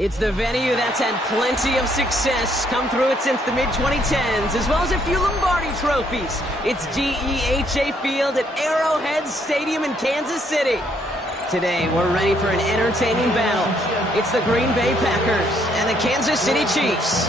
It's the venue that's had plenty of success, come through it since the mid-2010s, as well as a few Lombardi trophies. It's GEHA Field at Arrowhead Stadium in Kansas City. Today, we're ready for an entertaining battle. It's the Green Bay Packers and the Kansas City Chiefs.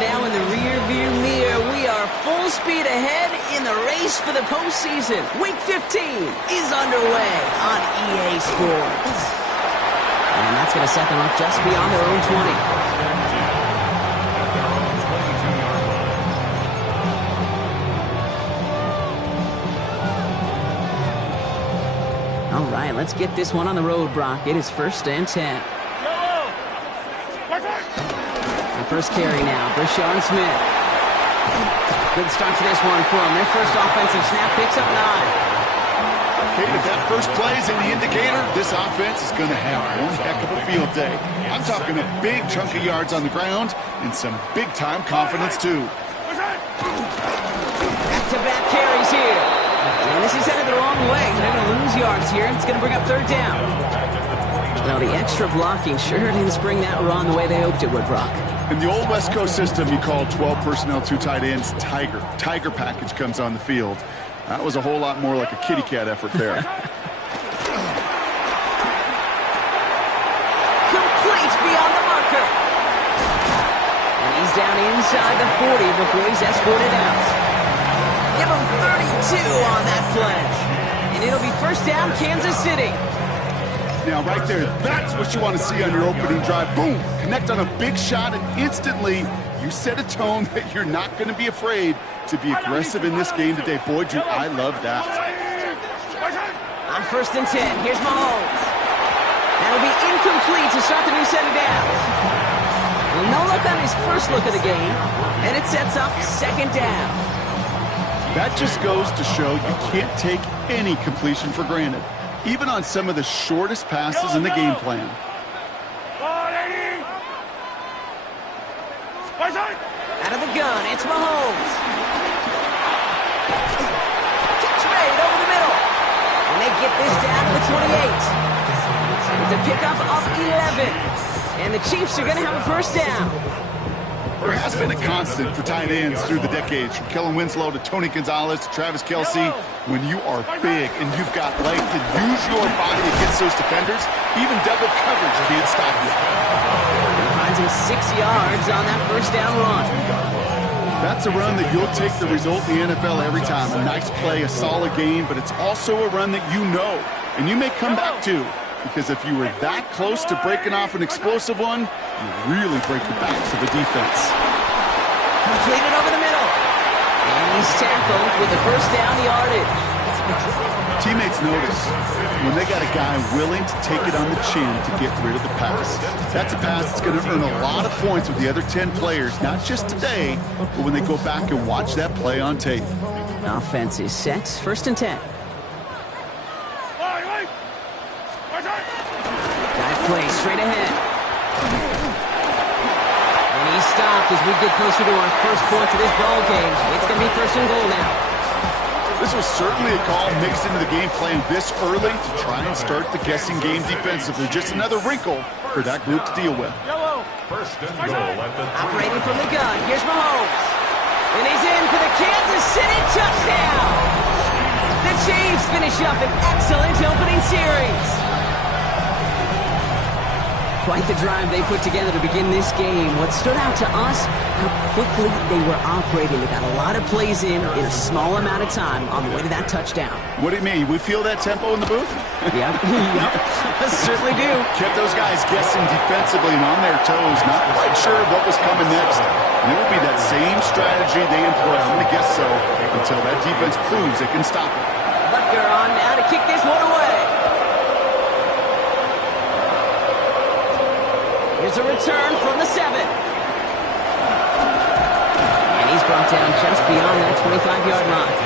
Now in the rear-view mirror, we are full speed ahead in the race for the postseason. Week 15 is underway on EA Sports. And that's going to set them up just beyond their own 20. All right, let's get this one on the road, Brock. It is 1st and 10. First carry now, Brashard Smith. Good start to this one for him. Their first offensive snap picks up 9. Kate, if that first play is any indicator, this offense is going to have one heck of a field day. I'm talking a big chunk of yards on the ground and some big-time confidence, too. Back-to-back carries here. And this is headed the wrong way. They're going to lose yards here. It's going to bring up 3rd down. Well, the extra blocking sure didn't spring that run the way they hoped it would, Brock. In the old West Coast system, you call 12 personnel, 2 tight ends, Tiger. Tiger package comes on the field. That was a whole lot more like a kitty cat effort there. Complete beyond the marker. And he's down inside the 40 before he's escorted out. Give him 32 on that play. And it'll be 1st down, Kansas City. Now, right there, that's what you want to see on your opening drive. Boom! Connect on a big shot, and instantly you set a tone that you're not going to be afraid to be aggressive in this game today. Boy, Drew, I love that. On 1st and 10, here's Mahomes. That'll be incomplete to start the new set of downs. Well, no luck on his first look of the game, and it sets up 2nd down. That just goes to show you can't take any completion for granted, even on some of the shortest passes in the game plan. Out of the gun, it's Mahomes. Catch made over the middle. And they get this down to the 28. It's a pickup of 11. And the Chiefs are going to have a 1st down. There has been a constant for tight ends through the decades, from Kellen Winslow to Tony Gonzalez to Travis Kelce. When you are big and you've got length and use your body against those defenders, even double coverage can't stop you. He finds him 6 yards on that 1st down run. That's a run that you'll take the result in the NFL every time. A nice play, a solid game, but it's also a run that you know, and you may come back to. Because if you were that close to breaking off an explosive one, you really break the backs of the defense. Completed over the middle. And he's tackled with the 1st down yardage. Teammates notice when they got a guy willing to take it on the chin to get rid of the pass. That's a pass that's going to earn a lot of points with the other 10 players, not just today, but when they go back and watch that play on tape. Offense is set. 1st and 10. Play straight ahead. And he's stopped as we get closer to our first point of this ball game. It's going to be 1st and goal now. This was certainly a call mixed into the game plan this early to try and start the guessing game defensively. Just another wrinkle for that group to deal with. 1st and goal. Operating from the gun. Here's Mahomes. And he's in for the Kansas City touchdown. The Chiefs finish up an excellent opening series. Quite the drive they put together to begin this game. What stood out to us, how quickly they were operating. They got a lot of plays in a small amount of time on the way to that touchdown. What do you mean? We feel that tempo in the booth? Yep. Certainly do. Kept those guys guessing defensively and on their toes, not quite sure what was coming next. And it will be that same strategy they employ, I'm going to guess so, until that defense proves it can stop it. Butker on now to kick this one away. Here's a return from the 7. And he's brought down just beyond that 25-yard line.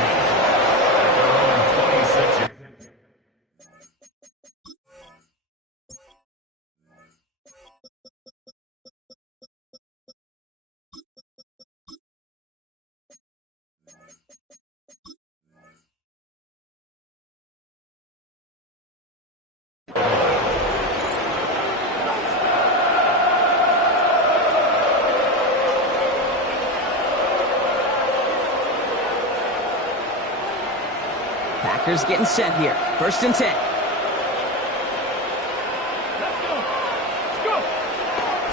Packers getting set here. 1st and 10.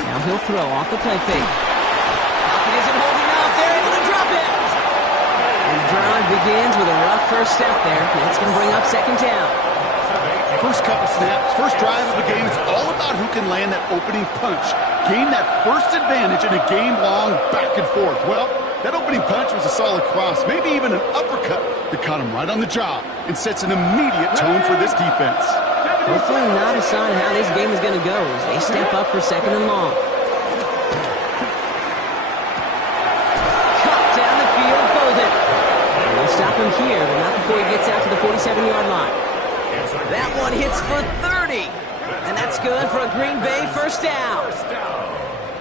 Now he'll throw off the play fake. Pocket isn't holding up. They're able to drop it. And the drive begins with a rough first step there. That's going to bring up 2nd down. First couple snaps, first drive of the game, it's all about who can land that opening punch. Gain that first advantage in a game-long back and forth. Well, that opening punch was a solid cross, maybe even an uppercut that caught him right on the job and sets an immediate tone for this defense. Hopefully not a sign of how this game is going to go as they step up for 2nd and long. Cut down the field, Golden. And they'll stop him here, but not before he gets out to the 47-yard line. That one hits for 30. And that's good for a Green Bay 1st down.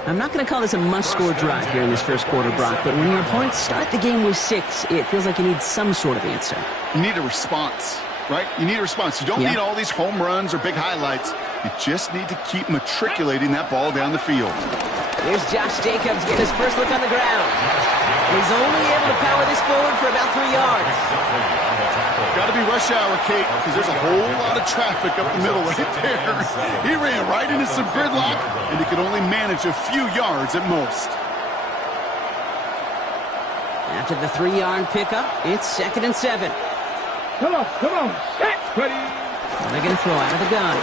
I'm not going to call this a must-score drive here in this first quarter, Brock, but when your opponents start the game with 6, it feels like you need some sort of answer. You need a response, right? You need a response. You don't need all these home runs or big highlights. You just need to keep matriculating that ball down the field. Here's Josh Jacobs getting his first look on the ground. He's only able to power this forward for about 3 yards. Got to be rush hour, Kate, because there's a whole lot of traffic up the middle right there. He ran right into some gridlock, and he could only manage a few yards at most. After the 3-yard pickup, it's 2nd and 7. Come on. Set, ready. They're going to throw out of the gun.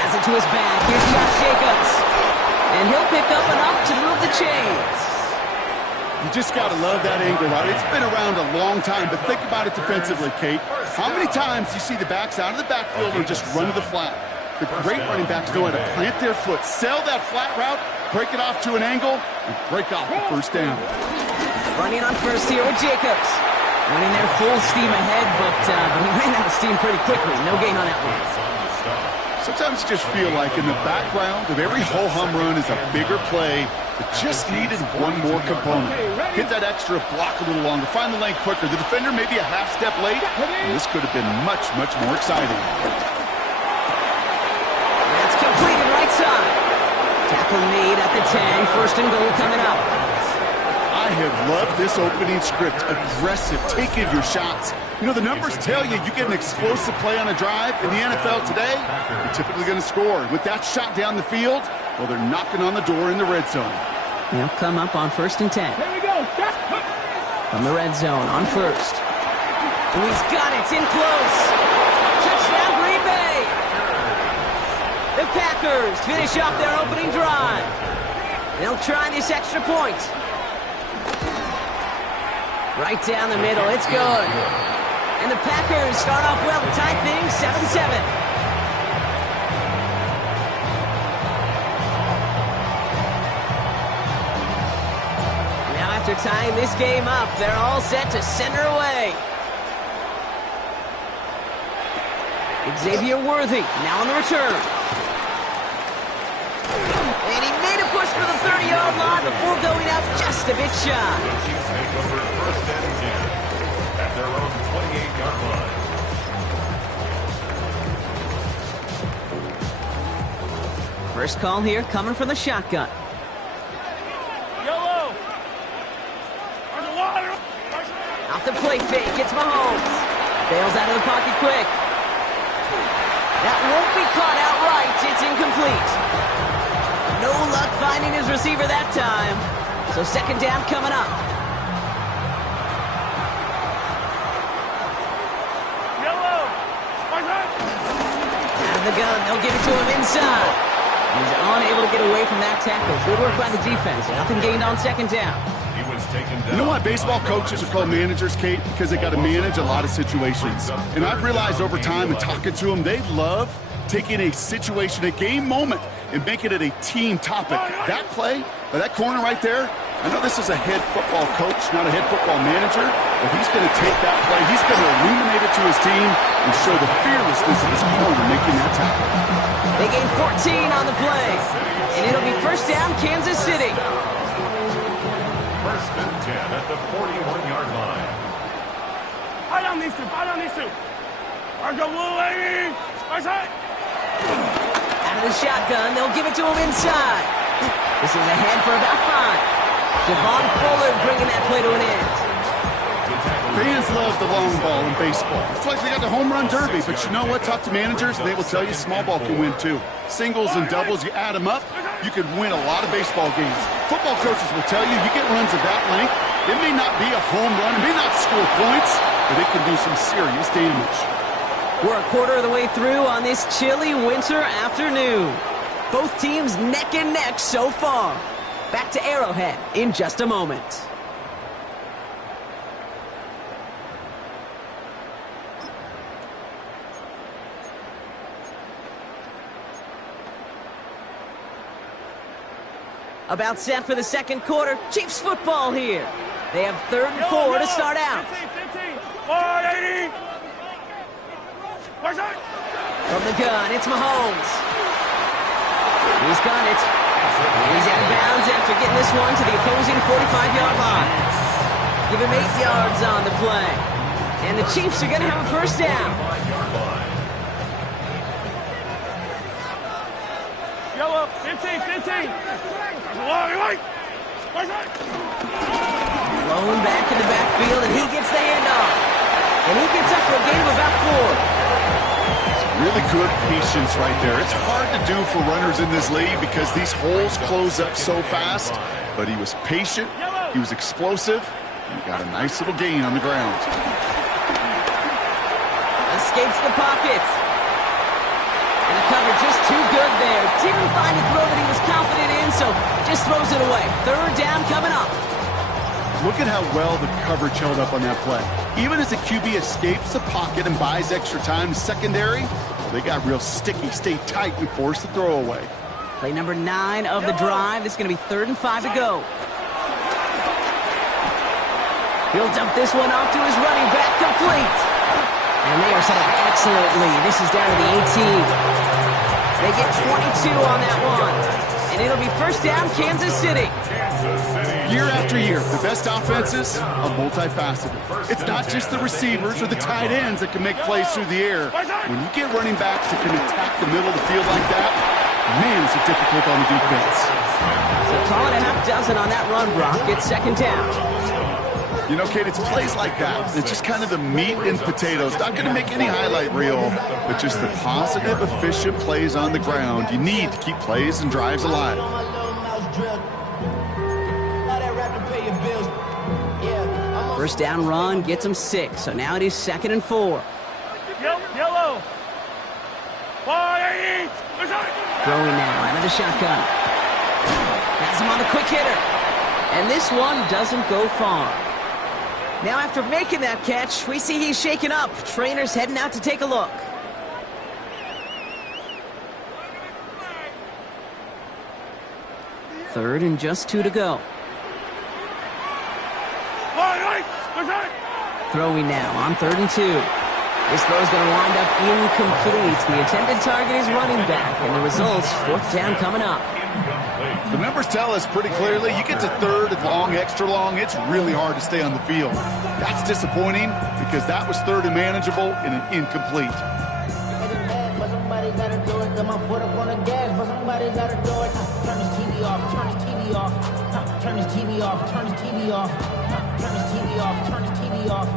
Has it to his back. Here's Josh Jacobs. And he'll pick up enough to move the chains. You just got to love that angle, right? It's been around a long time, but think about it defensively, Kate. How many times do you see the backs out of the backfield and just run to the flat? The great running backs know how to plant their foot, sell that flat route, break it off to an angle, and break off the 1st down. Running on 1st here with Jacobs. Running there full steam ahead, but he ran out of steam pretty quickly. No gain on that one. Sometimes you just feel like in the background of every ho-hum run is a bigger play that just needed one more component. Hit that extra block a little longer, find the lane quicker. The defender may be a half step late, and this could have been much, much more exciting. That's completed right side. Tackle made at the 10. 1st and goal coming up. I have loved this opening script. Aggressive, taking your shots. You know, the numbers tell you get an explosive play on a drive. In the NFL today, you're typically going to score. With that shot down the field, well, they're knocking on the door in the red zone. They'll come up on 1st and 10. Here we go. From the red zone on 1st. Oh, he's got it. It's in close. Touchdown, Green Bay. The Packers finish off their opening drive. They'll try this extra point. Right down the middle. It's good. And the Packers start off well to tie things 7-7. Now after tying this game up, they're all set to center away. Xavier Worthy now on the return. And he made a push for the 30-yard line before going out just a bit shy. At their own 28-yard line. First call here coming from the shotgun. Yellow. Off the play fake, it's Mahomes. Bails out of the pocket quick. That won't be caught outright. It's incomplete. No luck finding his receiver that time. So 2nd down coming up. Out of the gun, they'll give it to him inside. He's unable to get away from that tackle. Good work by the defense. Nothing gained on 2nd down. He was taken down. You know why baseball coaches are called managers, Kate? Because they got to manage a lot of situations. And I've realized over time and talking to them, they love taking a situation, a game moment, and making it a team topic. That play, or that corner right there, I know this is a head football coach, not a head football manager, but he's going to take that play, he's going to illuminate it to his team and show the fearlessness of his corner making that tackle. They gain 14 on the play, and it'll be 1st down, Kansas City. 1st and 10 at the 41-yard line. Fight on these two. Argo blue, baby. Out of the shotgun, they'll give it to him inside. This is ahead for about 5. Javon Fuller bringing that play to an end. Fans love the long ball in baseball. It's like they got the home run derby, but you know what? Talk to managers, and they will tell you small ball can win too. Singles and doubles, you add them up, you could win a lot of baseball games. Football coaches will tell you get runs of that length. It may not be a home run, it may not score points, but it can do some serious damage. We're a quarter of the way through on this chilly winter afternoon. Both teams neck and neck so far. Back to Arrowhead in just a moment. About set for the second quarter. Chiefs football here. They have 3rd and 4 to start out. 15. From the gun, it's Mahomes. He's got it. And he's out of bounds after getting this one to the opposing 45-yard line. Give him 8 yards on the play. And the Chiefs are going to have a first down. Yellow, 15. Blown back in the backfield, and he gets the handoff. And he gets up for a gain of about 4. Really good patience right there. It's hard to do for runners in this league because these holes close up so fast. But he was patient, he was explosive, and he got a nice little gain on the ground. Escapes the pocket. And the cover just too good there. Didn't find a throw that he was confident in, so just throws it away. 3rd down coming up. Look at how well the coverage held up on that play. Even as the QB escapes the pocket and buys extra time secondary, they got real sticky, stay tight, and force the throw away. Play number 9 of the drive. This is going to be 3rd and 5 to go. He'll dump this one off to his running back, complete. And they are set up excellently. This is down to the 18. They get 22 on that one. And it'll be first down, Kansas City. Year after year, the best offenses are multifaceted. It's not just the receivers or the tight ends that can make plays through the air. When you get running backs that can attack the middle of the field like that, man, is it difficult on the defense. So call it a half dozen on that run, Brock. It's 2nd down. You know, Kate, it's plays like that. It's just kind of the meat and potatoes. Not going to make any highlight reel, but just the positive, efficient plays on the ground. You need to keep plays and drives alive. First down run gets him 6, so now it is 2nd and 4. Yellow. 5. Throwing now out of the shotgun. Has him on the quick hitter. And this one doesn't go far. Now after making that catch, we see he's shaken up. Trainer's heading out to take a look. Third and just 2 to go. Throwing now on 3rd and 2. This throw is going to wind up incomplete. The intended target is running back, and the results, 4th down coming up. The numbers tell us pretty clearly, you get to 3rd and long, extra long, it's really hard to stay on the field. That's disappointing because that was 3rd and manageable and an incomplete. Turn his TV off, turn his TV off, turn his TV off, turn his TV off, turn his TV off, turn his TV off,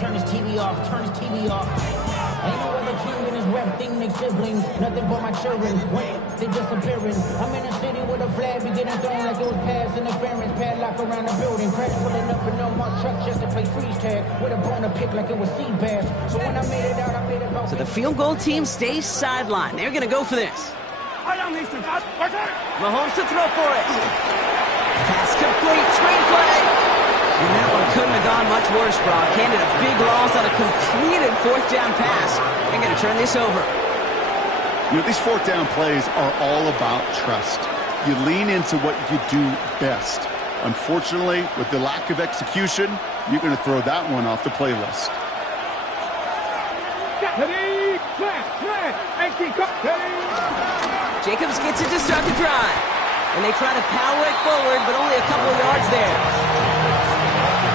turn his TV off, turn his TV off. Ain't no other king in this rap thing, make siblings, nothing but my children. When they disappearing, I'm in a city with a flag beginning thrown like it was past interference, padlock around the building, crash pulling up in on my truck just to play freeze tag with a bone to pick like it was sea bass. So when I made it out, I made it about. So the field goal team stays sidelined. They're going to go for this. Mahomes to throw for it. Pass complete, screenplay. And that one couldn't have gone much worse, Brock. Handed a big loss on a completed 4th down pass. They're going to turn this over. You know, these 4th down plays are all about trust. You lean into what you do best. Unfortunately, with the lack of execution, you're going to throw that one off the playlist. Jacobs gets it to start the drive. And they try to power it forward, but only a couple of yards there.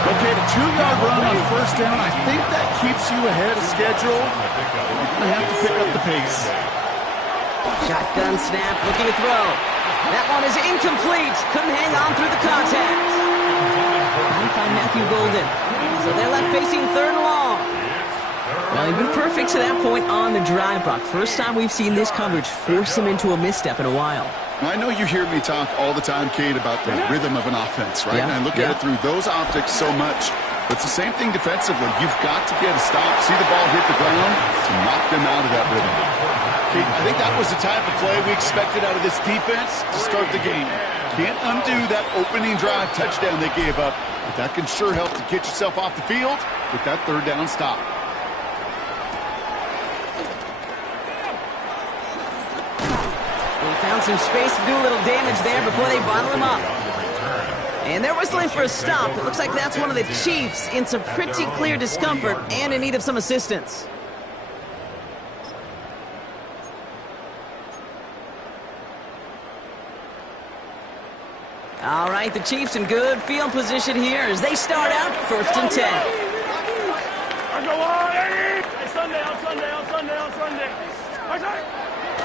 Okay, the 2-yard run on 1st down, I think that keeps you ahead of schedule. You're going to have to pick up the pace. Shotgun snap, looking to throw. That one is incomplete. Couldn't hang on through the contact. Trying to find Matthew Golden. So they're left facing 3rd and long. Well, they've been perfect to that point on the drive, Brock. First time we've seen this coverage force them into a misstep in a while. I know you hear me talk all the time, Kate, about the rhythm of an offense, right? Yeah, And I look at it through those optics so much. But it's the same thing defensively. You've got to get a stop, see the ball hit the ground to knock them out of that rhythm. Kate, I think that was the type of play we expected out of this defense to start the game. Can't undo that opening drive touchdown they gave up, but that can sure help to get yourself off the field with that 3rd down stop. They found some space to do a little damage there before they bottle him up. And they're whistling for a stop. It looks like that's one of the Chiefs in some pretty clear discomfort and in need of some assistance. All right, the Chiefs in good field position here as they start out 1st and 10.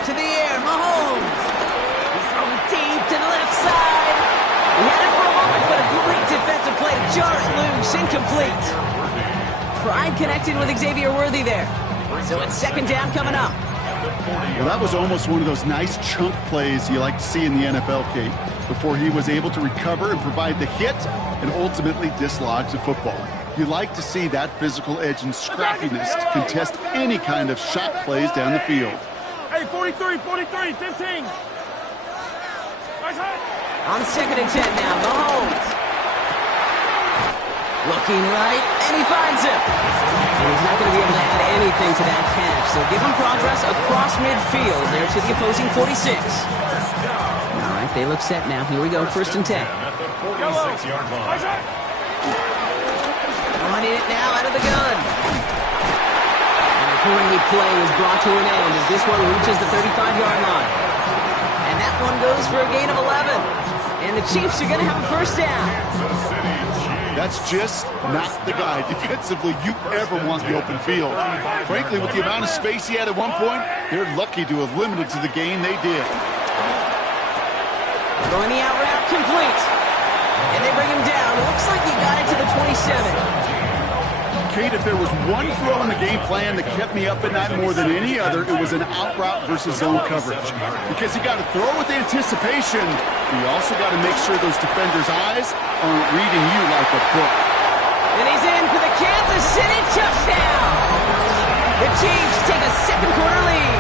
To the air, Mahomes. He's throwing deep to the left side. He had it for a moment, but a great defensive play to jar it loose, incomplete. Pride connecting with Xavier Worthy there. So it's 2nd down coming up. Well, that was almost one of those nice chunk plays you like to see in the NFL, Kate, before he was able to recover and provide the hit and ultimately dislodge the football. You like to see that physical edge and scrappiness to contest any kind of shot plays down the field. Hey, 43, 15. On 2nd and 10 now, Mahomes. Looking right, and he finds him. And he's not going to be able to add anything to that catch, so give him progress across midfield there to the opposing 46. All right, they look set now. Here we go, 1st and 10. At the 46-yard line. Running it now out of the gun. And a great play is brought to an end as this one reaches the 35-yard line. And that one goes for a gain of 11. And the Chiefs are going to have a 1st down. That's just not the guy defensively you ever want the open field. Frankly, with the amount of space he had at one point, they're lucky to have limited to the gain they did. Throwing the out route complete. And they bring him down. Looks like he got it to the 27. Kate, if there was one throw in the game plan that kept me up at night more than any other, it was an out route versus zone coverage. Because you got to throw with anticipation, but you also got to make sure those defenders' eyes aren't reading you like a book. And he's in for the Kansas City touchdown. The Chiefs take a 2nd quarter lead.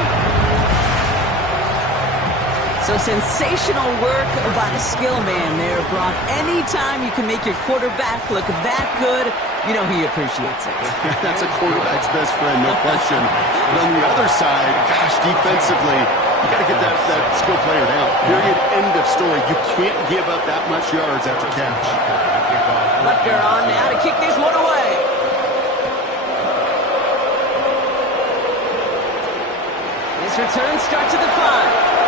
So sensational work by the skill man there, Brock. Anytime you can make your quarterback look that good, you know he appreciates it. That's a quarterback's best friend, no question. But on the other side, gosh, defensively, you got to get that skill player down. Period, end of story. You can't give up that much yards after catch. Butker on now to kick this one away. This return starts at the 5.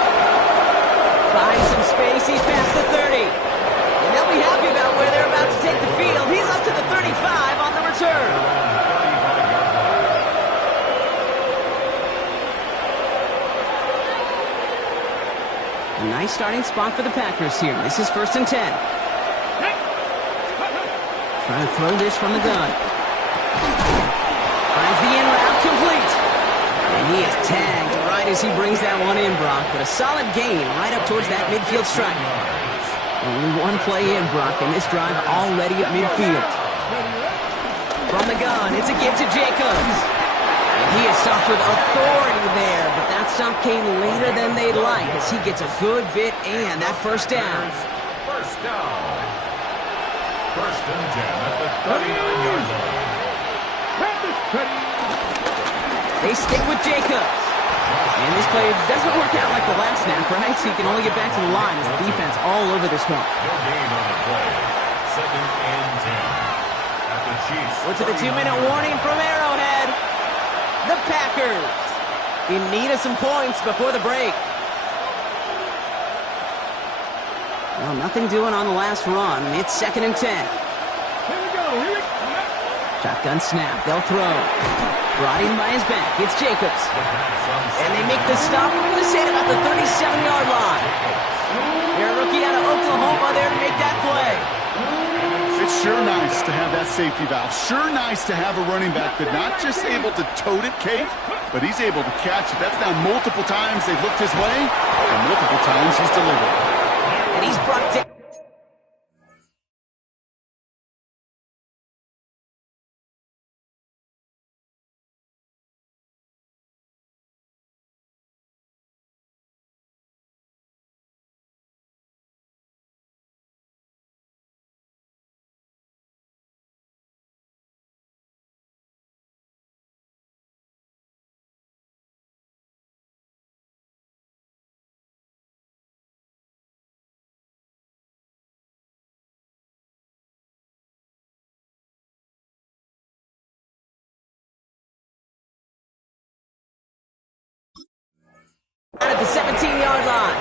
Finds some space, he's past the 30. And they'll be happy about where they're about to take the field. He's up to the 35 on the return. A nice starting spot for the Packers here. This is 1st and 10. Trying to throw this from the gun. Finds the in route complete. And he is tagged right as he brings that one in, Brock. But a solid gain right up towards that midfield stripe. Only one play in, Brock, and this drive already at midfield. From the gun, it's a give to Jacobs. And he is stopped with authority there, but that stop came later than they'd like as he gets a good bit and that 1st down. 1st down. 1st and 10 at the 39-yard line. They stick with Jacobs. And this play doesn't work out like the last snap, right? So he can only get back to the line as the defense all over this one. No gain on the play. 2nd and 10 at the Chiefs. We're to the 2-minute warning from Arrowhead. The Packers in need of some points before the break. Well, nothing doing on the last run. It's 2nd and 10. Here we go. Shotgun snap. They'll throw. Brought in by his back. It's Jacobs. And they make the stop. We're going to say it about the 37-yard line. They're a rookie out of Oklahoma there to make that play. It's Sure nice to have that safety valve. Sure nice to have a running back that not just able to tote it, Kate, but he's able to catch it. That's now multiple times they've looked his way, and multiple times he's delivered. And he's brought down. At the 17-yard line.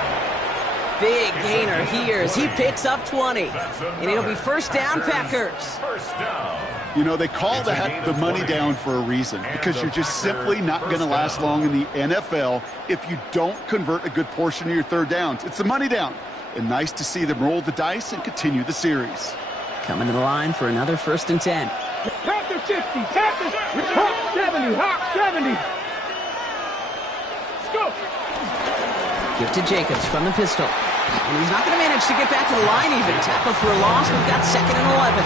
Big gainer here as he picks up 20. And it'll be first down, Packers. First down. You know, they call that the money down for a reason, because you're just simply not going to last long in the NFL if you don't convert a good portion of your third downs. It's the money down. And nice to see them roll the dice and continue the series. Coming to the line for another first and 10. Tap the 60. Tap the hop 70. Hop 70. Let's go. Give to Jacobs from the pistol. And he's not going to manage to get back to the line even. Tackle for a loss. We've got 2nd and 11.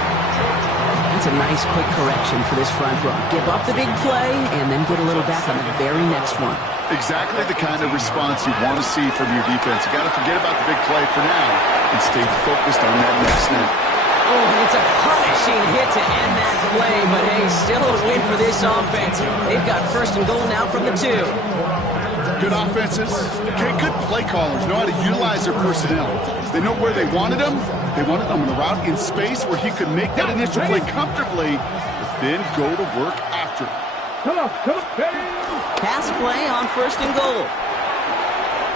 That's a nice quick correction for this front row. Give up the big play and then get a little back on the very next one. Exactly the kind of response you want to see from your defense. You got to forget about the big play for now and stay focused on that next snap. Oh, and it's a punishing hit to end that play, but hey, still a win for this offense. They've got first and goal now from the 2. Good offenses, okay, good play callers know how to utilize their personnel. They know where they wanted him. They wanted him on a route in space where he could make that initial play comfortably, but then go to work after. Come on. Pass play on first and goal.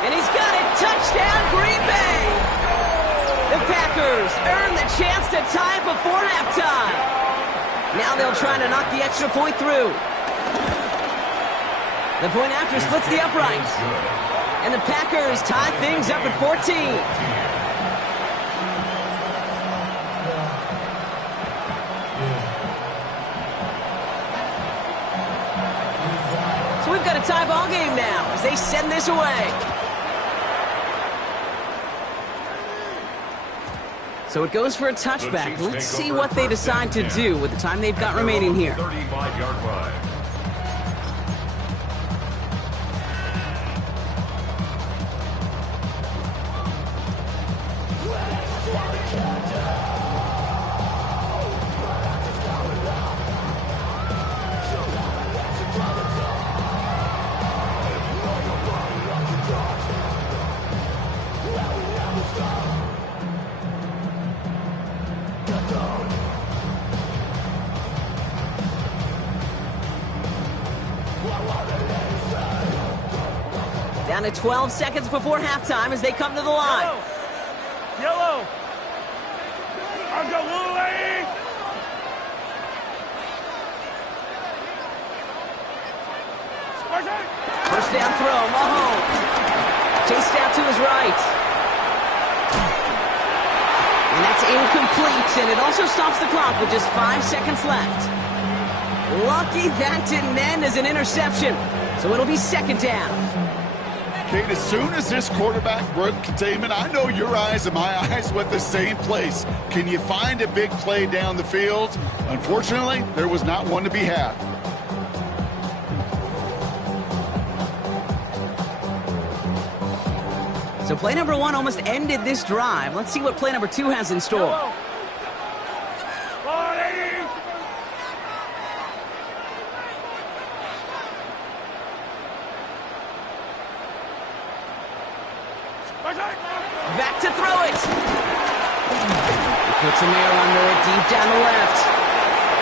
And he's got it. Touchdown, Green Bay. The Packers earn the chance to tie it before halftime. Now they'll try to knock the extra point through. The point after splits the uprights. And the Packers tie things up at 14. So we've got a tie ball game now as they send this away. So it goes for a touchback. Let's see what they decide to do with the time they've got remaining here. 35-yard line. Down to 12 seconds before halftime as they come to the line. Yellow. I'll go Wooly. First down throw, Mahomes. Chased out to his right. And that's incomplete, and it also stops the clock with just 5 seconds left. Lucky that didn't end as an interception, so it'll be second down. Kate, as soon as this quarterback broke containment, I know your eyes and my eyes went the same place. Can you find a big play down the field? Unfortunately, there was not one to be had. So play number 1 almost ended this drive. Let's see what play number 2 has in store. Back to throw it. He puts him there under it, deep down the left.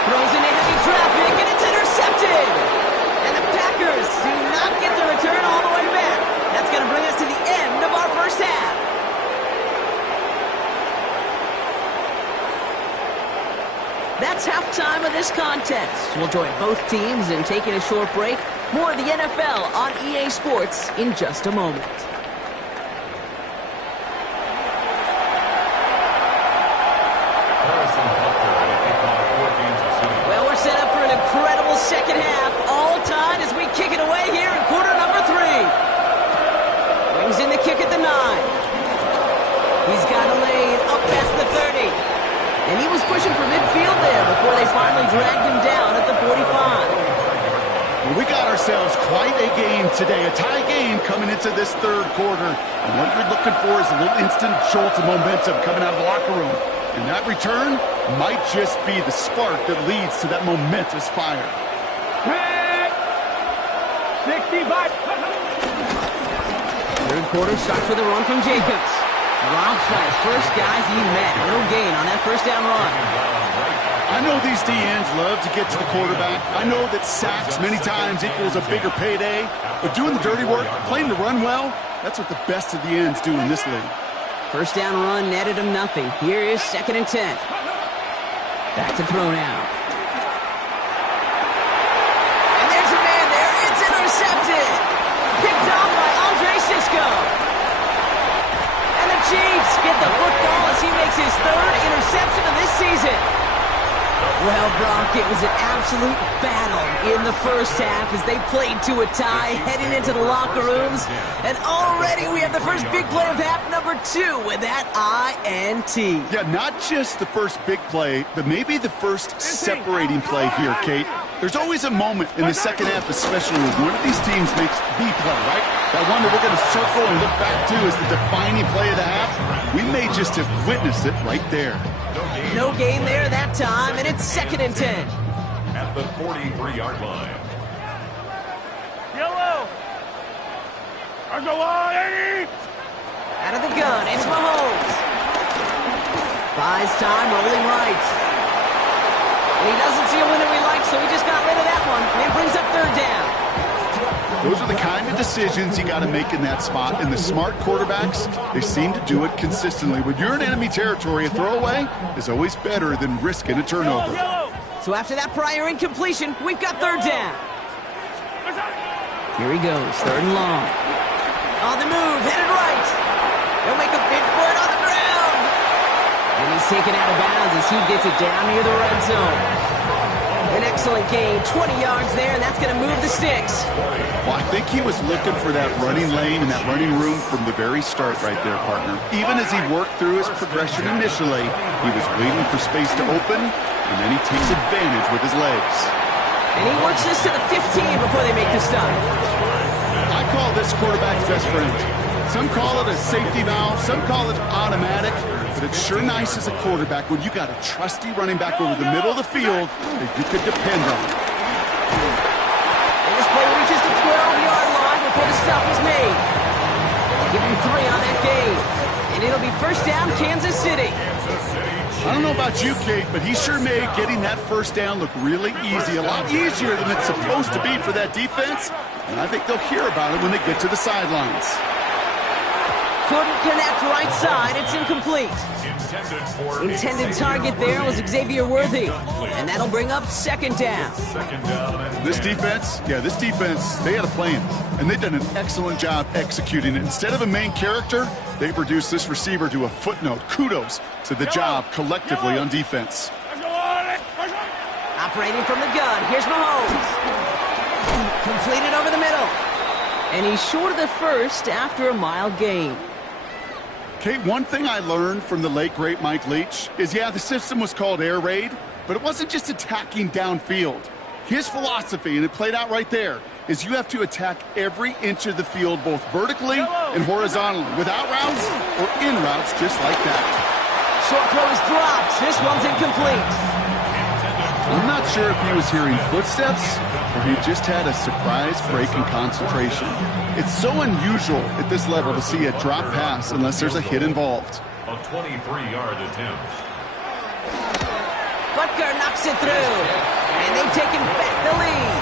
Throws into heavy traffic, and it's intercepted. And the Packers do not get the return all the way back. That's going to bring us to the end of our first half. That's halftime of this contest. We'll join both teams in taking a short break. More of the NFL on EA Sports in just a moment. Harrison Butker the second half. All tied as we kick it away here in quarter number 3. Brings in the kick at the 9. He's got a lane up past the 30. And he was pushing for midfield there before they finally dragged him down at the 45. Well, we got ourselves quite a game today, a tie game coming into this third quarter. And what you're looking for is a little instant jolt of momentum coming out of the locker room. And that return might just be the spark that leads to that momentous fire. 65. Third quarter starts with a run from Jacobs. Drops by the first guy he met. No gain on that first down run. I know these DNs love to get to the quarterback. I know that sacks many times equals a bigger payday. But doing the dirty work, playing the run well, that's what the best of the ends do in this league. First down run netted him nothing. Here is 2nd and 10. Back to throw now. And there's a man there. It's intercepted. Picked off by Andre Sisco. And the Chiefs get the football as he makes his 3rd interception of this season. Well, Brock, it was an absolute battle in the first half as they played to a tie, heading into the locker rooms. And already we have the first big play of half number 2 with that INT. Yeah, not just the first big play, but maybe the first separating play here, Kate. There's always a moment in the second half, especially when one of these teams makes the play, right? That one that we're going to circle and look back to as the defining play of the half. We may just have witnessed it right there. No gain there that time, and it's 2nd and 10. At the 43-yard line. Yellow. I go on, Eddie. Out of the gun, it's Mahomes. Buys time, rolling right. And he doesn't see a winner we like, so he just got rid of that one. And it brings up 3rd down. Those are the kind of decisions you got to make in that spot. And the smart quarterbacks, they seem to do it consistently. When you're in enemy territory, a throwaway is always better than risking a turnover. So after that prior incompletion, we've got 3rd down. Here he goes, 3rd and long. On the move, headed right. He'll make a big for it on the ground. And he's taken out of bounds as he gets it down near the red zone. An excellent gain, 20 yards there, and that's going to move the sticks. Well, I think he was looking for that running lane and that running room from the very start right there, partner. Even as he worked through his progression initially, he was waiting for space to open, and then he takes advantage with his legs. And he works this to the 15 before they make the stop. I call this quarterback's best friend. Some call it a safety valve, some call it automatic, but it's sure nice as a quarterback when you got a trusty running back over the middle of the field that you could depend on. And this play reaches the 12-yard line before the stop is made. Give him 3 on that game. And it'll be first down, Kansas City. I don't know about you, Kate, but he sure made getting that first down look really easy. A lot easier than it's supposed to be for that defense. And I think they'll hear about it when they get to the sidelines. Couldn't connect right side. It's incomplete. Intended target there was Xavier Worthy. And that'll bring up 2nd down. This defense, they had a plan. And they've done an excellent job executing it. Instead of a main character, they've reduced this receiver to a footnote. Kudos to the job collectively on defense. Operating from the gun. Here's Mahomes. Completed over the middle. And he's short of the first after a mild gain. Kate, one thing I learned from the late, great Mike Leach is, the system was called air raid, but it wasn't just attacking downfield. His philosophy, and it played out right there, is you have to attack every inch of the field, both vertically and horizontally, without routes or in routes just like that. Short throw is dropped. This one's incomplete. I'm not sure if he was hearing footsteps or he just had a surprise break in concentration. It's so unusual at this level to see a drop pass unless there's a hit involved. A 23-yard attempt. Butker knocks it through, and they've taken back the lead.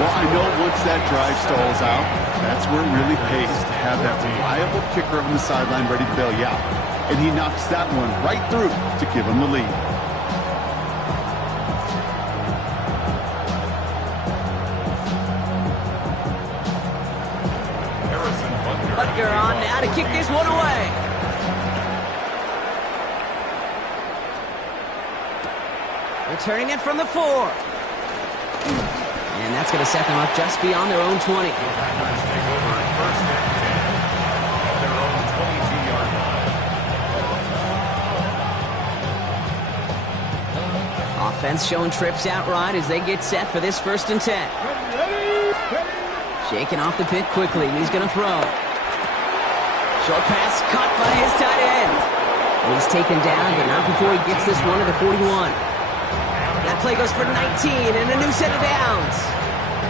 Well, I know once that drive stalls out, that's where it really pays to have that reliable kicker on the sideline ready to bail you out. And he knocks that one right through to give him the lead. Butker on now to kick this one away. Returning it from the 4. And that's going to set them up just beyond their own 20. Packers take over at first and 10 at their own 22-yard line. Offense showing trips out right as they get set for this 1st and 10. Shaking off the pick quickly. He's going to throw. Short pass caught by his tight end. And he's taken down, but not before he gets this one to the 41. That play goes for 19 and a new set of downs.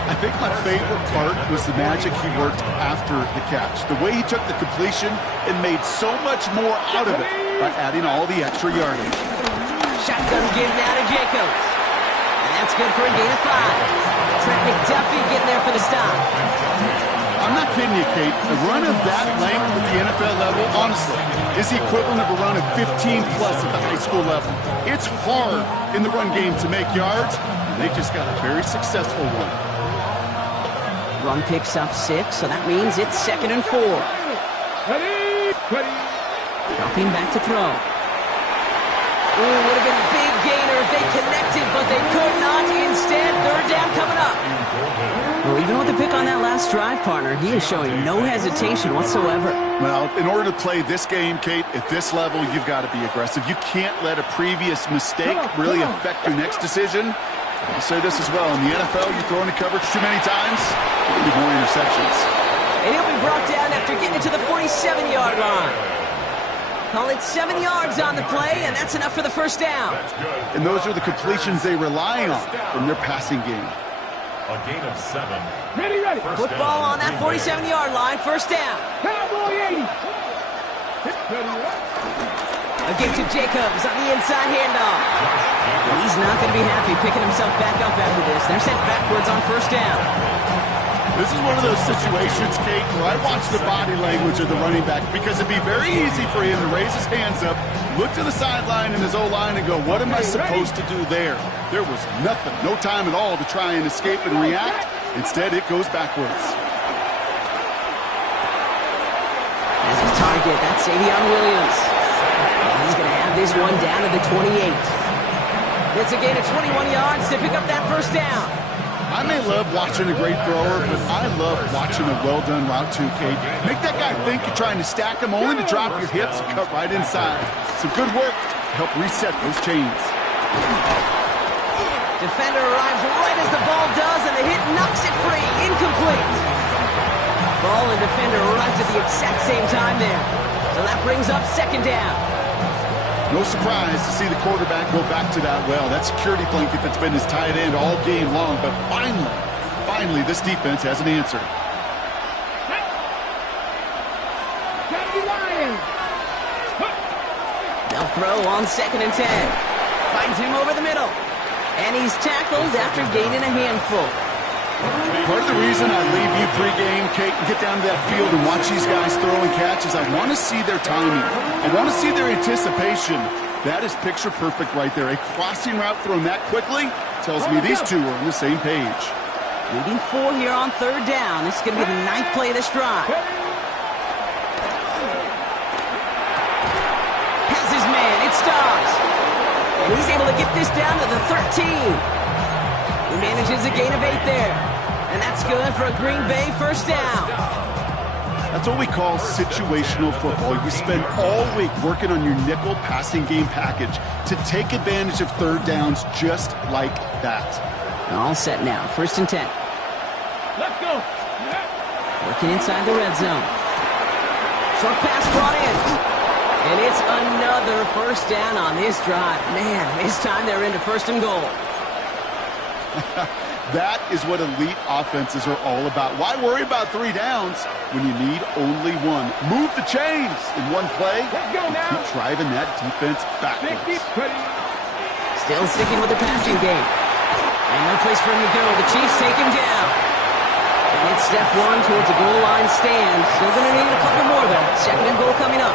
I think my favorite part was the magic he worked after the catch. The way he took the completion and made so much more out of it by adding all the extra yardage. Shotgun give now to Jacobs. And that's good for a gain of 5. Trent McDuffie getting there for the stop. I'm not kidding you, Kate. A run of that length at the NFL level, honestly, is the equivalent of a run of 15-plus at the high school level. It's hard in the run game to make yards, and they just got a very successful one. Run picks up 6, so that means it's 2nd and 4. Dropping back to throw. Ooh, would have been a big gainer if they connected, but they could not. Instead, 3rd down coming up. Well, even with the pick on that last drive, partner, he is showing no hesitation whatsoever. Well, in order to play this game, Kate, at this level, you've got to be aggressive. You can't let a previous mistake really affect your next decision. I'll say this as well. In the NFL, you throw into coverage too many times, you'll be more interceptions. And he'll be brought down after getting to the 47-yard line. Call it 7 yards on the play, and that's enough for the 1st down. And those are the completions they rely on from their passing game. A gain of 7. Ready. Football on that 47-yard line, 1st down. Cowboy 80. A give to Jacobs on the inside handoff. And he's not going to be happy picking himself back up after this. They're sent backwards on 1st down. This is one of those situations, Kate, where I watch the body language of the running back because it'd be very easy for him to raise his hands up, look to the sideline in his O-line and go, what am I supposed to do there? There was nothing, no time at all to try and escape and react. Instead, it goes backwards. As his target, that's Savion Williams. And he's going to have this one down to the 28. It's a gain of 21 yards to pick up that 1st down. I may love watching a great thrower, but I love watching a well-done route too, Kate. Make that guy think you're trying to stack him only to drop your hips and cut right inside. Some good work to help reset those chains. Defender arrives right as the ball does, and the hit knocks it free. Incomplete. Ball and defender arrived at the exact same time there. So that brings up 2nd down. No surprise to see the quarterback go back to that well. That security blanket that's been his tight end all game long. But finally, this defense has an answer. They'll throw on 2nd and 10. Finds him over the middle. And he's tackled after gaining a handful. Part of the reason I leave you pregame, Kate, and get down to that field and watch these guys throw and catch is I want to see their timing. I want to see their anticipation. That is picture perfect right there. A crossing route thrown that quickly tells me these two are on the same page. Leading 4 here on 3rd down. This is going to be the 9th play of this drive. Has his man. It stops. And he's able to get this down to the 13. He manages a gain of 8 there. And that's good for a Green Bay 1st down. That's what we call situational football. You spend all week working on your nickel passing game package to take advantage of 3rd downs just like that. All set now. 1st and 10. Let's go. Working inside the red zone. Short pass brought in. And it's another 1st down on this drive. Man, this time they're into 1st and goal. That is what elite offenses are all about. Why worry about 3 downs when you need only 1? Move the chains in one play and keep driving that defense backwards. Still sticking with the passing game. And no place for him to go. The Chiefs take him down. And it's step 1 towards a goal line stand. Still going to need a couple more, though. 2nd and goal coming up.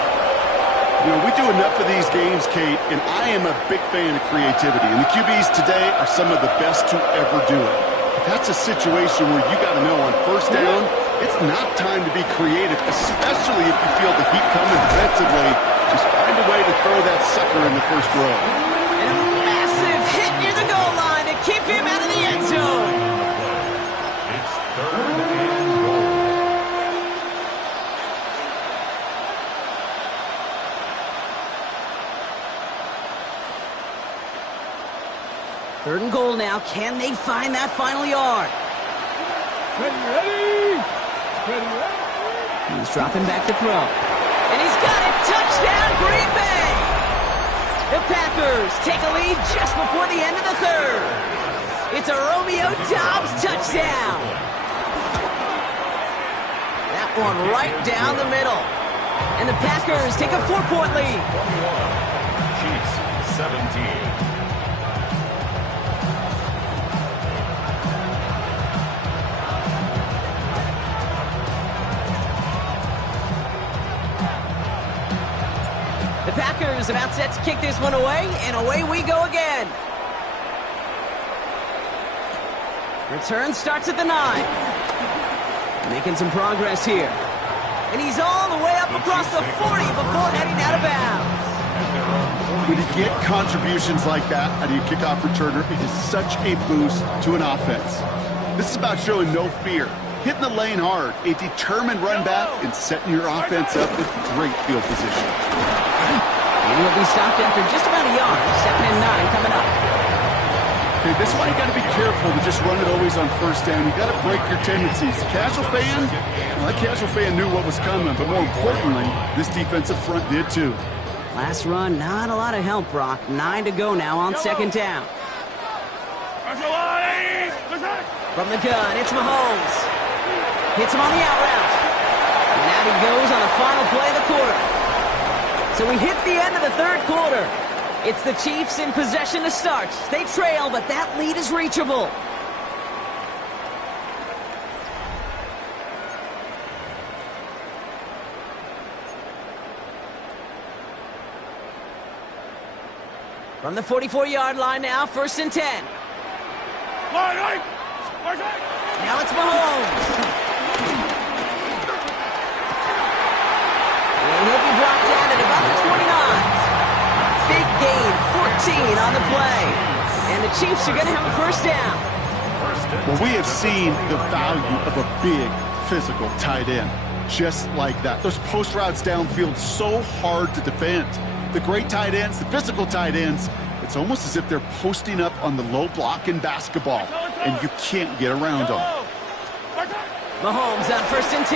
You know, we do enough of these games, Kate, and I am a big fan of creativity. And the QBs today are some of the best to ever do it. But that's a situation where you got to know on 1st down, it's not time to be creative, especially if you feel the heat coming defensively. Just find a way to throw that sucker in the 1st row. And a massive hit near the goal line to keep him out of the end zone. 3rd and goal now. Can they find that final yard? Ready? He's dropping back to throw. And he's got it. Touchdown, Green Bay! The Packers take a lead just before the end of the 3rd. It's a Romeo Doubs touchdown. That one right down the middle. And the Packers take a 4-point lead. 21. Chiefs 17. The Packers about set to kick this one away, and away we go again. Return starts at the 9. Making some progress here. And he's all the way up across the 40 before heading out of bounds. When you get contributions like that out of your kickoff returner, it is such a boost to an offense. This is about showing no fear, hitting the lane hard, a determined run back, and setting your offense up with great field position. And he'll be stopped after just about a yard. 2nd and 9 coming up. Okay, this is why you got to be careful to just run it always on 1st down. You got to break your tendencies. Casual fan, well, that casual fan knew what was coming, but more importantly, this defensive front did too. Last run, not a lot of help, Brock. 9 to go now on 2nd down. From the gun, it's Mahomes. Hits him on the out route. And out he goes on the final play of the quarter. So we hit the end of the 3rd quarter. It's the Chiefs in possession to start. They trail, but that lead is reachable. From the 44-yard line now, 1st and 10. Now it's Mahomes. And he'll be brought down at about the 29. Big gain, 14 on the play. And the Chiefs are going to have a 1st down. Well, we have seen the value of a big physical tight end. Just like that. Those post routes downfield so hard to defend. The great tight ends, the physical tight ends, it's almost as if they're posting up on the low block in basketball, and you can't get around them. Mahomes on 1st and 10.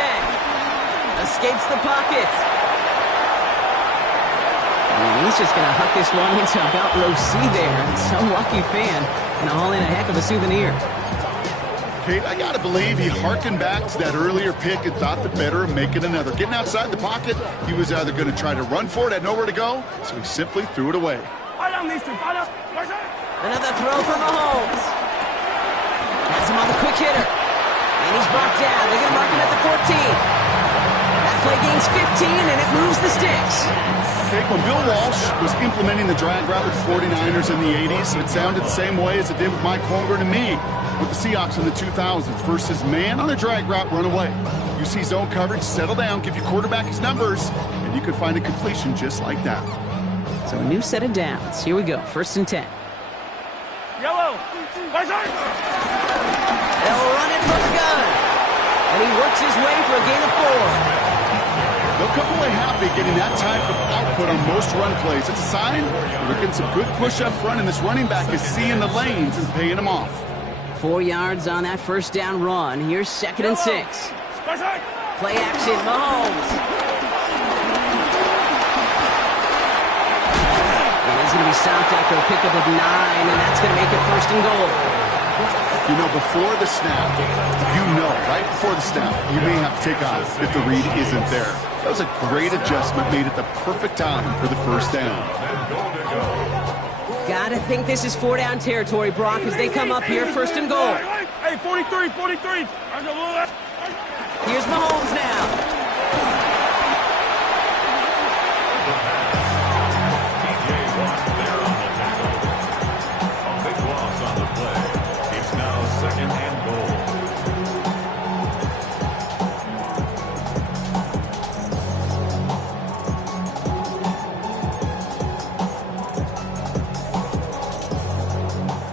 Escapes the pocket. And he's just going to huck this one into about row C there. And some lucky fan going to haul in a heck of a souvenir. Kate, I got to believe he harkened back to that earlier pick and thought the better of making another. Getting outside the pocket, he was either going to try to run for it, had nowhere to go, so he simply threw it away. Another throw for Mahomes. Has him on the quick hitter. And he's brought down. They're going to mark him at the 14. That play gains 15, and it moves the sticks. Okay, when Bill Walsh was implementing the drag route with 49ers in the 80s, it sounded the same way as it did with Mike Holmgren and me with the Seahawks in the 2000s versus man on a drag route, run away. You see zone coverage, settle down, give your quarterback his numbers, and you can find a completion just like that. So a new set of downs. Here we go, 1st and 10. Yellow. They'll run it from the gun. And he works his way for a gain of 4. They'll come away happy getting that type of output on most run plays. It's a sign they're getting some good push up front, and this running back is seeing the lanes and paying them off. 4 yards on that 1st down run. Here's 2nd and 6. Play action, Mahomes. And he's going to be stopped after a pickup of 9, and that's going to make it 1st and goal. You know, before the snap, right before the snap, you may have to take off if the read isn't there. That was a great adjustment made at the perfect time for the 1st down. Gotta think this is 4-down territory, Brock, as they come up here, 1st and goal. Hey, 43. Here's Mahomes now.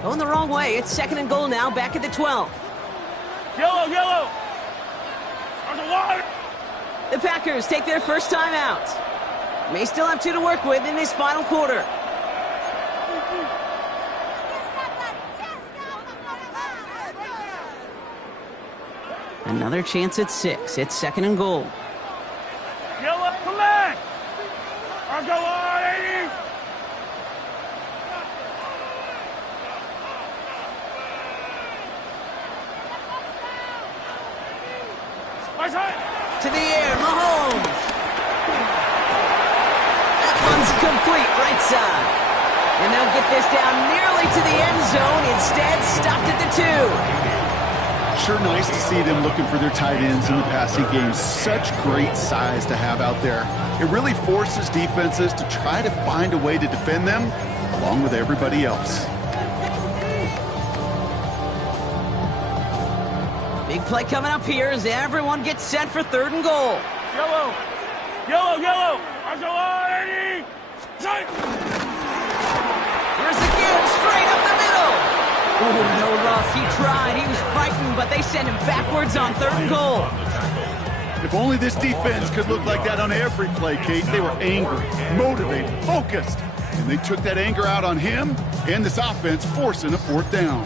Going the wrong way. It's 2nd and goal now, back at the 12. Yellow. The Packers take their 1st time out. May still have 2 to work with in this final quarter. Another chance at 6. It's 2nd and goal. Yellow, collect! Or go on, 80! To the air, Mahomes. That one's complete, right side. And they'll get this down nearly to the end zone. Instead, stopped at the 2. Sure nice to see them looking for their tight ends in the passing game. Such great size to have out there. It really forces defenses to try to find a way to defend them along with everybody else. Big play coming up here as everyone gets set for 3rd and goal. Yellow! Yellow, yellow! Or go on, 80! Here's the give, straight up the middle. Oh, no luck. He tried. He was frightened, but they send him backwards on 3rd and goal. If only this defense could look like that on every play, Kate. They were angry, motivated, focused, and they took that anger out on him and this offense, forcing a 4th down.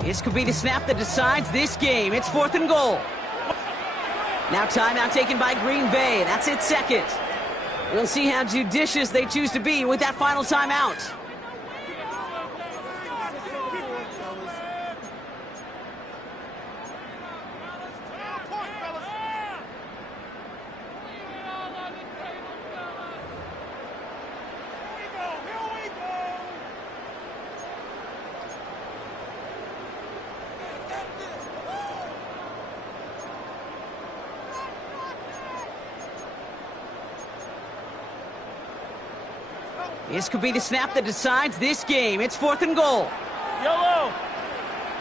This could be the snap that decides this game. It's 4th and goal. Now timeout taken by Green Bay. That's its 2nd. We'll see how judicious they choose to be with that final timeout. This could be the snap that decides this game. It's 4th and goal. Yellow!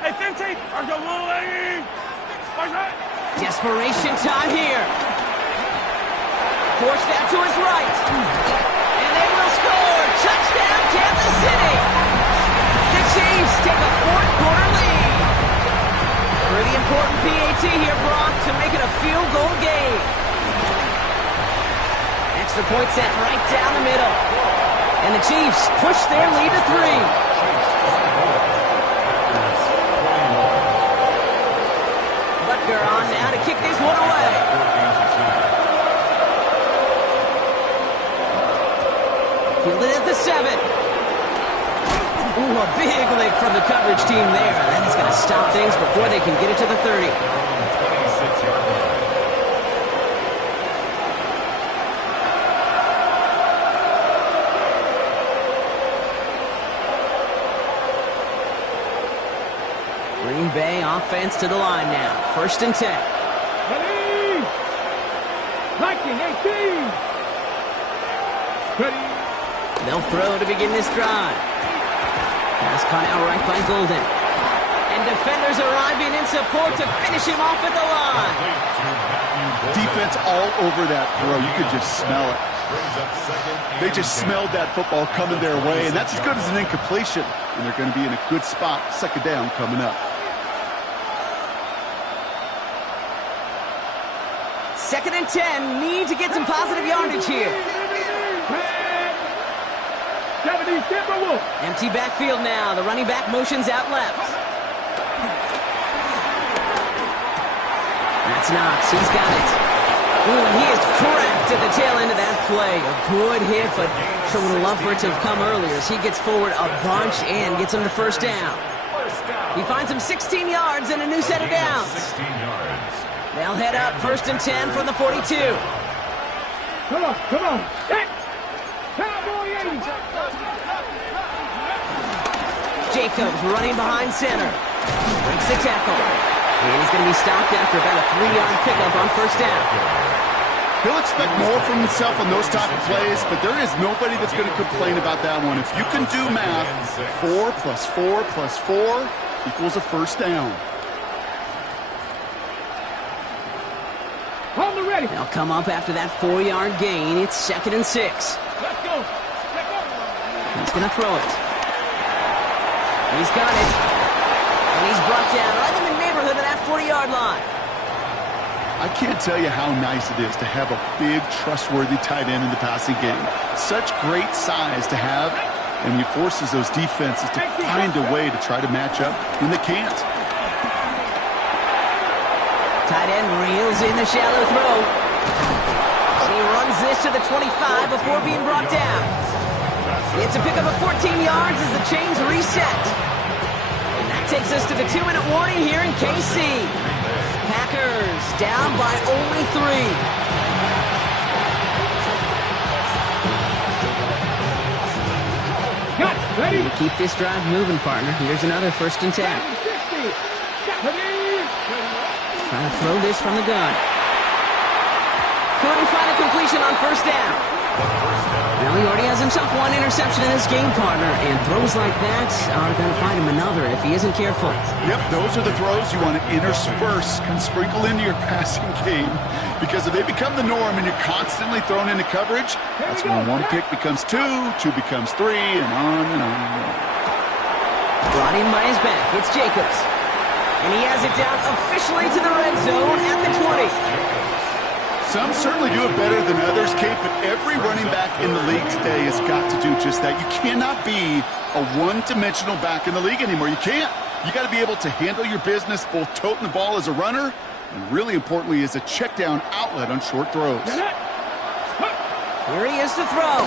Hey, 15! Or go blue, 80! Desperation time here. Forced that to his right. And they will score. Touchdown, Kansas City. The Chiefs take a 4th quarter lead. Pretty important PAT here, Brock, to make it a field goal game. Extra point set right down the middle. And the Chiefs push their lead to 3. Butker on now to kick this one away. Fielded at the 7. Ooh, a big lick from the coverage team there. That is going to stop things before they can get it to the 30. Green Bay offense to the line now. 1st and 10. Ready! 1918! Ready! They'll throw to begin this drive. Pass caught out right by Golden. And defenders arriving in support to finish him off at the line. Defense all over that throw. You could just smell it. They just smelled that football coming their way, and that's as good as an incompletion. And they're going to be in a good spot. 2nd down coming up. 2nd and 10. Need to get some positive yardage here. Empty backfield now. The running back motions out left. That's Knox. He's got it. Ooh, and he is cracked at the tail end of that play. A good hit, but sure would have loved for it to have come earlier as he gets forward a bunch and gets him to 1st down. He finds him 16 yards and a new set of downs. 16 yards. They'll head up 1st and 10 from the 42. Come on, come on! Hey! Cowboy 80! Jacobs running behind center. Breaks the tackle. And he's going to be stopped after about a 3-yard pickup on 1st down. He'll expect more from himself on those type of plays, but there is nobody that's going to complain about that one. If you can do math, 4 plus 4 plus 4 equals a 1st down. On the ready! They'll come up after that 4-yard gain. It's 2nd and 6. Let's go! He's going to throw it. He's got it. And he's brought down right in the neighborhood of that 40-yard line. I can't tell you how nice it is to have a big, trustworthy tight end in the passing game. Such great size to have, and he forces those defenses to find a way to try to match up when they can't. Tight end reels in the shallow throw. And he runs this to the 25 before being brought down. It's a pickup of 14 yards as the chains reset. And that takes us to the 2-minute warning here in KC. Packers down by only 3. Ready? To keep this drive moving, partner. Here's another 1st and 10. Trying to throw this from the gun. Couldn't find a completion on 1st down. Well, he already has himself 1 interception in this game, partner, and throws like that are going to find him another if he isn't careful. Yep, those are the throws you want to intersperse and sprinkle into your passing game, because if they become the norm and you're constantly thrown into coverage, that's when 1 pick becomes 2, 2 becomes 3, and on and on. Brought in by his back, it's Jacobs. And he has it down officially to the red zone at the 20. Some certainly do it better than others, Kate, but every running back in the league today has got to do just that. You cannot be a one-dimensional back in the league anymore. You can't. You got to be able to handle your business, both toting the ball as a runner, and really importantly as a check-down outlet on short throws. Here he is to throw.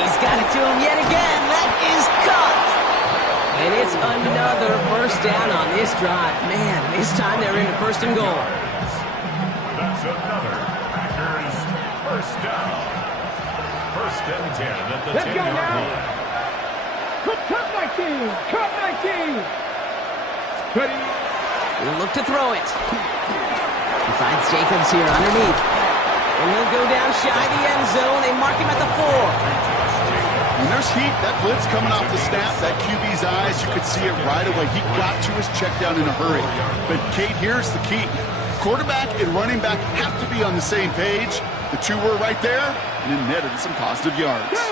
He's got it to him yet again. That is caught. And it's another 1st down on this drive. Man, this time they're into 1st and goal. That's another Packers 1st down. 1st and 10 at the 10-yard line. Cut 19! Cut 19! Ready? He'll look to throw it. He finds Jacobs here underneath. And he'll go down shy the end zone. They mark him at the 4. When there's heat, that blitz coming off the snap, that QB's eyes, you could see it right away. He got to his check down in a hurry. But, Kate, here's the key. Quarterback and running back have to be on the same page. The 2 were right there, and it netted some positive yards. Go!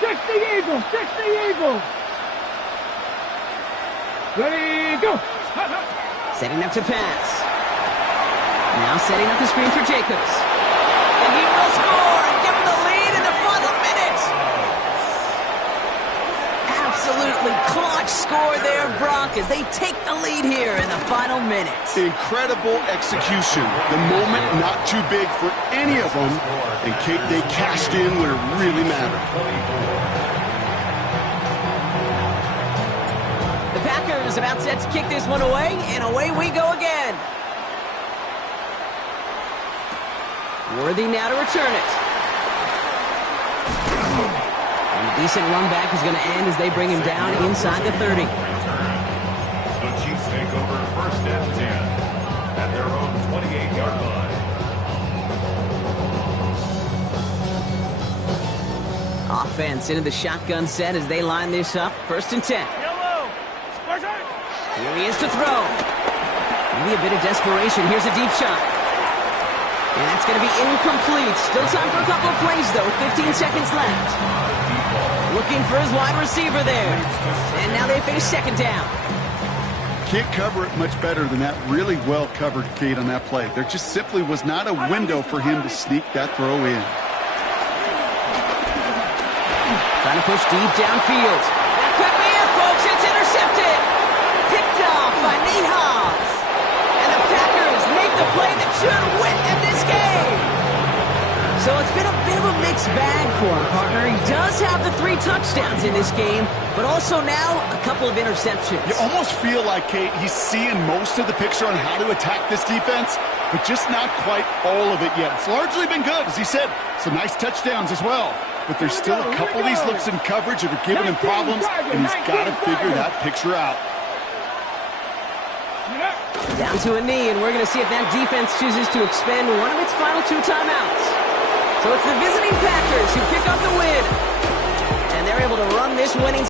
60 Eagles! 60 Eagles! Ready, go! Setting up to pass. Now setting up the screen for Jacobs. And he will score and give him the lead in the final minute. Absolutely clutch score there, Brock, as they take the lead here in the final minute. Incredible execution. The moment not too big for any of them. And Kate, they cashed in when it really mattered. The Packers about set to kick this one away, and away we go again. Worthy now to return it. And a decent run back is going to end as they bring him down inside the 30. The Chiefs take over 1st and 10 at their own 28-yard line. Offense into the shotgun set as they line this up. 1st and 10. Here he is to throw. Maybe a bit of desperation. Here's a deep shot. And that's going to be incomplete. Still time for a couple of plays, though. 15 seconds left. Looking for his wide receiver there. And now they face 2nd down. Can't cover it much better than that. Really well covered, Kate, on that play. There just simply was not a window for him to sneak that throw in. Trying to push deep downfield. That could be it, folks. It's intercepted. Picked off by Nate Hobbs. And the Packers make the play that should win in this game. So it's been a bit of a mixed bag for him, partner. He does have the 3 touchdowns in this game, but also now a couple of interceptions. You almost feel like, Kate, he's seeing most of the picture on how to attack this defense, but just not quite all of it yet. It's largely been good, as he said. Some nice touchdowns as well. But there's still a couple of these looks in coverage that are giving him problems, and he's got to figure that picture out. Down to a knee, and we're going to see if that defense chooses to expend one of its final 2 timeouts. So it's the visiting Packers who pick up the win. And they're able to run this winning